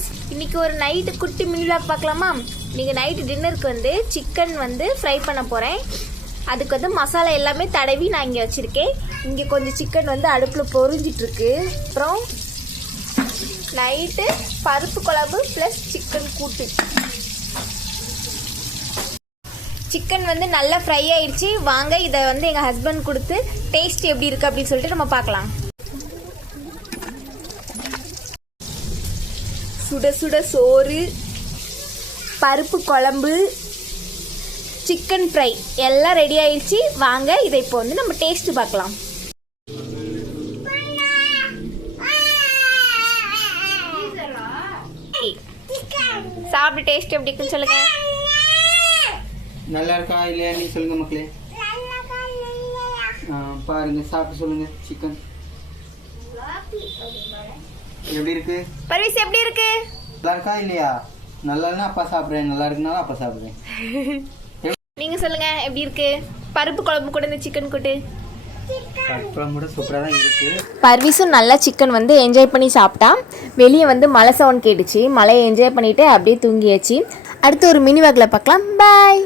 Friends, இன்றைக்கி ஒரு night குட்டி மினி vlog பார்க்கலாமா? இன்றைக்கி நைட்டு டின்னருக்கு வந்து சிக்கன் வந்து ஃப்ரை பண்ண போகிறேன். அதுக்கு வந்து மசாலா எல்லாமே தடவி நான் இங்கே வச்சுருக்கேன். இங்கே கொஞ்சம் சிக்கன் வந்து அடுப்பில் பொரிஞ்சிட்ருக்கு. அப்புறம் நைட்டு பருப்பு குழம்பு ப்ளஸ் சிக்கன் கூட்டு. சிக்கன் வந்து நல்லா ஃப்ரை ஆயிடுச்சு. வாங்க இதை வந்து எங்கள் ஹஸ்பண்ட் கொடுத்து டேஸ்ட் எப்படி இருக்குது அப்படின்னு சொல்லிட்டு நம்ம பார்க்கலாம். சுட சுட சோறு, பருப்பு குழம்பு, சிக்கன் ஃப்ரை எல்லாம் ரெடி ஆயிடுச்சு. வாங்க இதை இப்போ வந்து நம்ம டேஸ்ட் பார்க்கலாம். சாப்பிட்டு டேஸ்ட் எப்படி இருக்குன்னு சொல்லுங்க. நல்லா இருக்கா இல்லையா நீ சொல்லுங்க மக்களே. பாருங்க சாப்பிட்டு சொல்லுங்க. சிக்கன் எப்படி இருக்கு? பர்வீஸ் எப்படி இருக்கு? நல்லா இருக்கா இல்லையா? நல்லா இல்லைன்னா அப்பா சாப்பிட்றேன், நல்லா இருக்குனாலும் அப்பா சாப்பிட்றேன். நீங்க சொல்லுங்க எப்படி இருக்கு? பருப்பு குழம்பு கூட இந்த சிக்கன் கூட்டு கூட சூப்பராக தான் இருக்கு. பர்வீஸும் நல்லா சிக்கன் வந்து என்ஜாய் பண்ணி சாப்பிட்டா. வெளியே வந்து மழை சவுண்ட் கேட்டுச்சு. மழையை என்ஜாய் பண்ணிட்டு அப்படியே தூங்கியாச்சு. அடுத்து ஒரு மினி vlogல பார்க்கலாம். பாய்.